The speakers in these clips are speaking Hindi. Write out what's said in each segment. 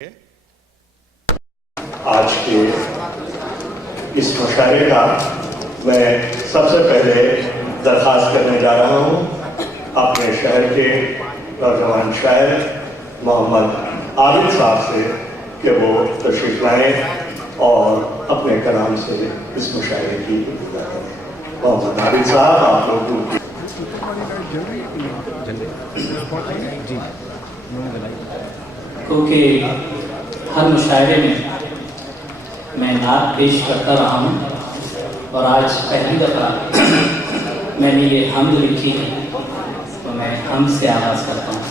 आज के इस मुशायरे का मैं सबसे पहले दरख्वास्त करने जा रहा हूँ अपने शहर के नौजवान शायर मोहम्मद आबिद साहब से कि वो तशरीफ लाएँ और अपने कलाम से इस मुशायरे की इब्तिदा करें। मोहम्मद आबिद साहब, आप लोगों की क्योंकि हर मुशायरे में मैं नात पेश करता रहा हूँ और आज पहली दफ़ा मैंने ये हम्द लिखी है, तो मैं हम्द से आगाज़ करता हूँ।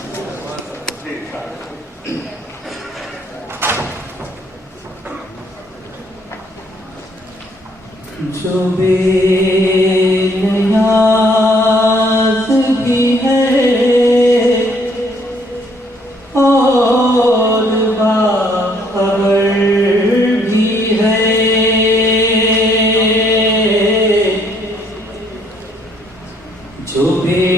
जो बेनियाज़ भी है और बाखबर भी है, जो बेनियाज़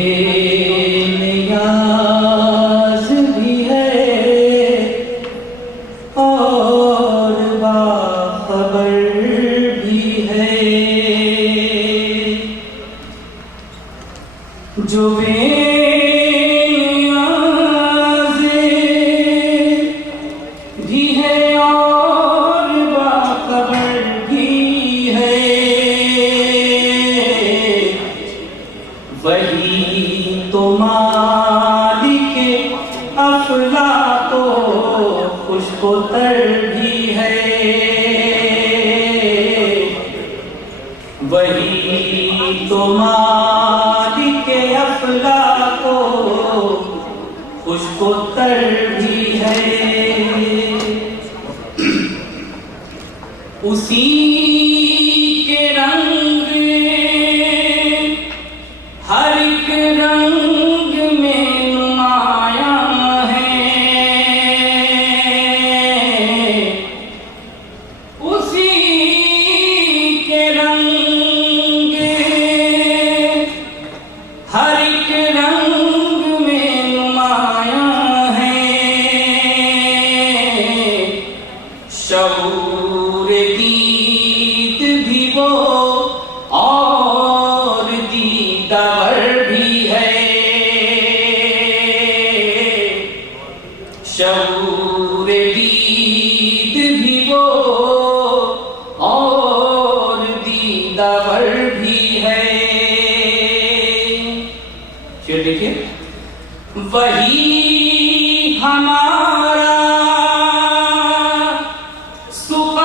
भी है और बाखबर भी है, जो भी है और बाखबर भी है, वही तो मालिके अफलाको खुशकोतर भी है, वही तो मालिके अफलाको खुशकोतर भी है। उसी के रंग हर एक रंग में नुमायां है, उसी के रंग हर एक रंग में नुमायां है, शऊर दीद भी वो और दीदार भी है, शऊर दीद भी वो और दीदार भी है। फिर देखिए, वही हमारा सुपर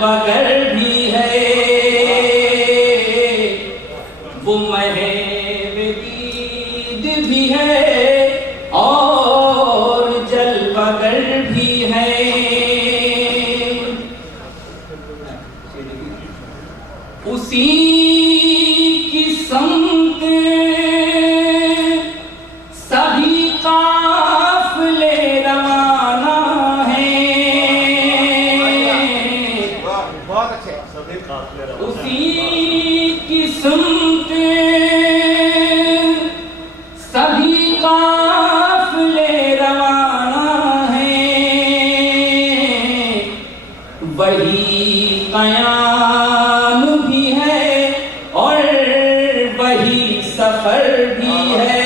जलवागर भी है, वो महवेदीद भी है और जलवागर भी है। उसी की संग सभी काफिले रवाना हैं। बहुत अच्छे। उसी की संग सभी काफिले रवाना हैं। वही कयाम भी है और वही सफर भी है।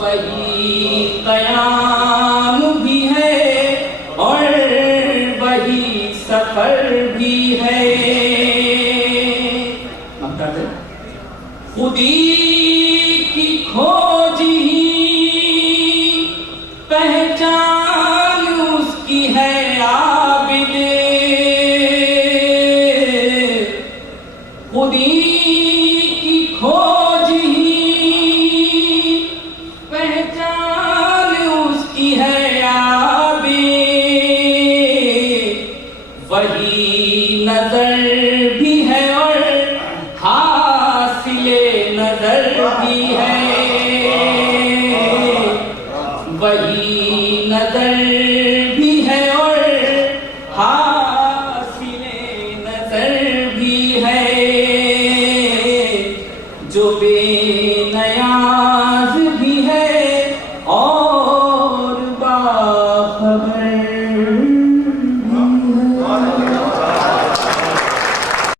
वही कयाम भी है और वही सफर भी है। खुदी की खोज ही पहचान उसकी है आबिद। खुदी की खोज ही पहचान उसकी है आबिद। वही नजर